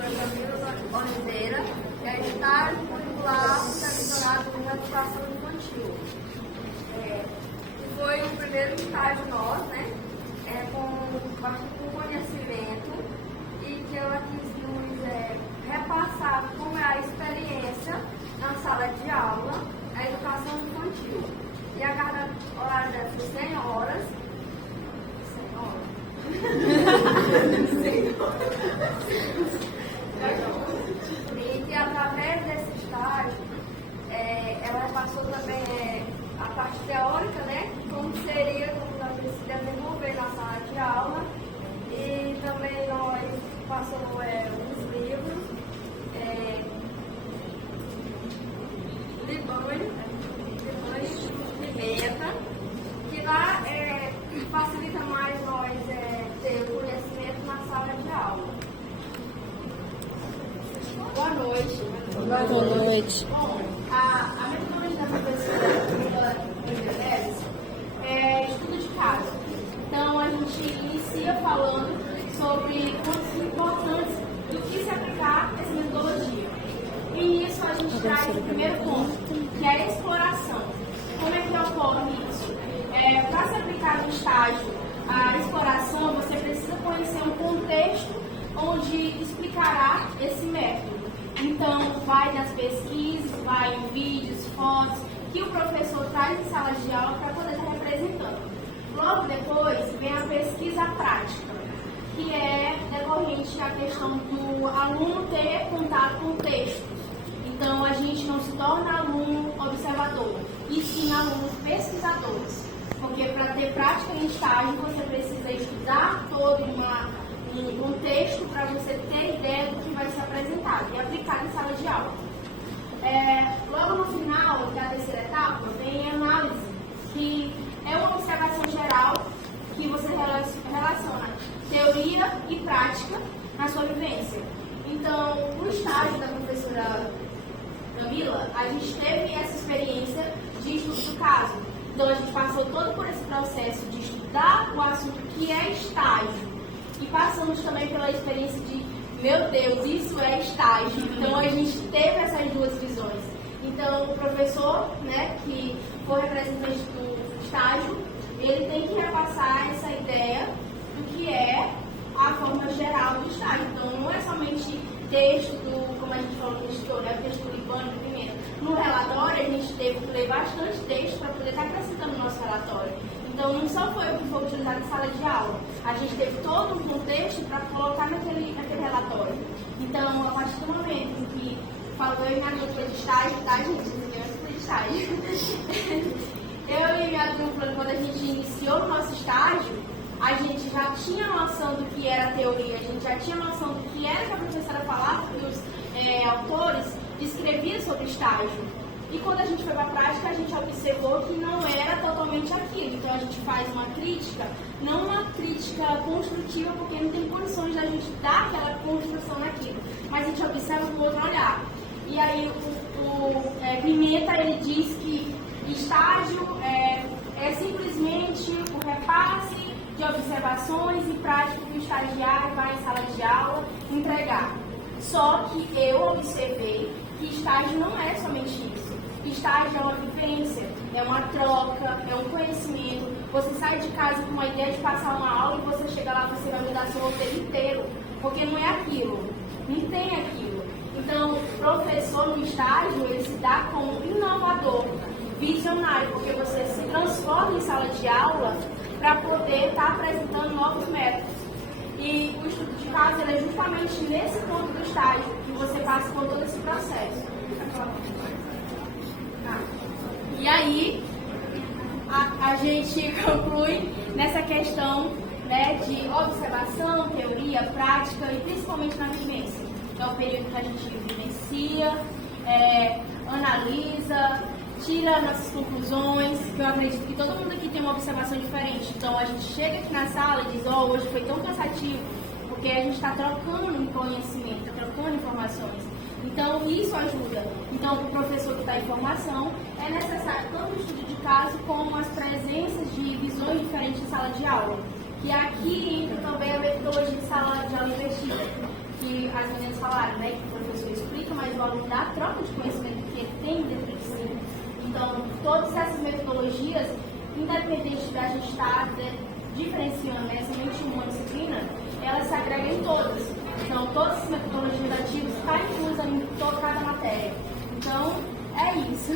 professora Camila Oliveira, que é estágio curricular selecionado em educação infantil. Foi o primeiro estágio nosso, né? Com conhecimento, e que ela quis nos repassar como é a experiência na sala de aula, a educação infantil. E a carga horária deve ser 100 horas. 100 horas. E que através desse estágio, ela passou também a parte teórica, né? Como seria, como ela se desenvolver na sala de aula. E também nós passamos uns livros, Libane, Pimenta, que lá facilita mais nós ter o conhecimento na sala de aula. Boa noite. Boa noite. Bom, a metodologia da professora Camila Oliveira é estudo de caso. Então, a gente inicia falando sobre pontos importantes do que se aplicar essa metodologia. E nisso a gente traz o primeiro ponto, que é a exploração. Como é que ocorre isso? Para se aplicar no estágio a exploração, você precisa conhecer um contexto onde explicará esse método. Então, vai nas pesquisas, vai em vídeos, fotos, que o professor traz em sala de aula para poder estar representando. Logo depois, vem a pesquisa prática, que é decorrente da questão do aluno ter contato com textos. Então, a gente não se torna aluno observador, e sim alunos pesquisadores. Porque para ter prática em estágio, você precisa estudar todo um contexto para você ter ideia do que vai ser apresentado e aplicado em sala de aula. Logo no final da terceira etapa, vem a análise, que é uma observação geral que você relaciona teoria e prática na sua vivência. Então, no estágio da professora Camila, a gente teve essa experiência de estudo do caso. Então, a gente passou todo por esse processo de estudar o assunto que é estágio. E passamos também pela experiência de, meu Deus, isso é estágio. Então, a gente teve essas duas visões. Então, o professor, né, que foi representante do estágio, ele tem que repassar essa ideia do que é a forma geral do estágio. Então, não é somente texto, como a gente falou no texto, né, texto Libane, Pimenta. No relatório, a gente teve que ler bastante texto para poder estar acrescentando no nosso relatório. Então, não só foi o que foi utilizado em sala de aula, a gente teve todo um contexto para colocar naquele relatório. Então, a partir do momento em que falou eu e minha dupla de estágio, tá, gente? Eu dupla de estágio. Eu e minha dupla, quando a gente iniciou o nosso estágio, a gente já tinha noção do que era teoria, a gente já tinha noção do que era que a professora falava, que os autores escreviam sobre estágio. E quando a gente foi para a prática, a gente observou que não era totalmente aquilo. Então, a gente faz uma crítica, não uma crítica construtiva, porque não tem condições da gente dar aquela construção naquilo. Mas a gente observa com outro olhar. E aí, o Pimenta, ele diz que estágio é simplesmente o repasse de observações e práticas que o estagiário vai em sala de aula entregar. Só que eu observei que estágio não é somente isso. Estágio é uma vivência, é uma troca, é um conhecimento. Você sai de casa com uma ideia de passar uma aula e você chega lá, você vai mudar seu roteiro inteiro, porque não é aquilo, não tem aquilo. Então, o professor no estágio, ele se dá como inovador, visionário, porque você se transforma em sala de aula para poder estar apresentando novos métodos. E o estudo de caso é justamente nesse ponto do estágio que você passa por todo esse processo. E aí, a gente conclui nessa questão, né, de observação, teoria, prática e principalmente na vivência. É o período que a gente vivencia, analisa, tira nossas conclusões, que eu acredito que todo mundo aqui tem uma observação diferente. Então, a gente chega aqui na sala e diz, hoje foi tão cansativo, porque a gente está trocando conhecimento, está trocando informações. Então, isso ajuda. Então, para o professor que está em formação, é necessário tanto o estudo de caso como as presenças de visões diferentes em sala de aula. Que aqui entra também a metodologia de sala de aula invertida, que as meninas falaram, né, que o professor explica, mas o aluno dá a troca de conhecimento que ele tem dentro de si. Então, todas essas metodologias, independente da gente estar diferenciando, né, somente uma disciplina, elas se agregam em todas. Então, todas as metodologias ativas estão inclusas em toda cada matéria. Então, é isso.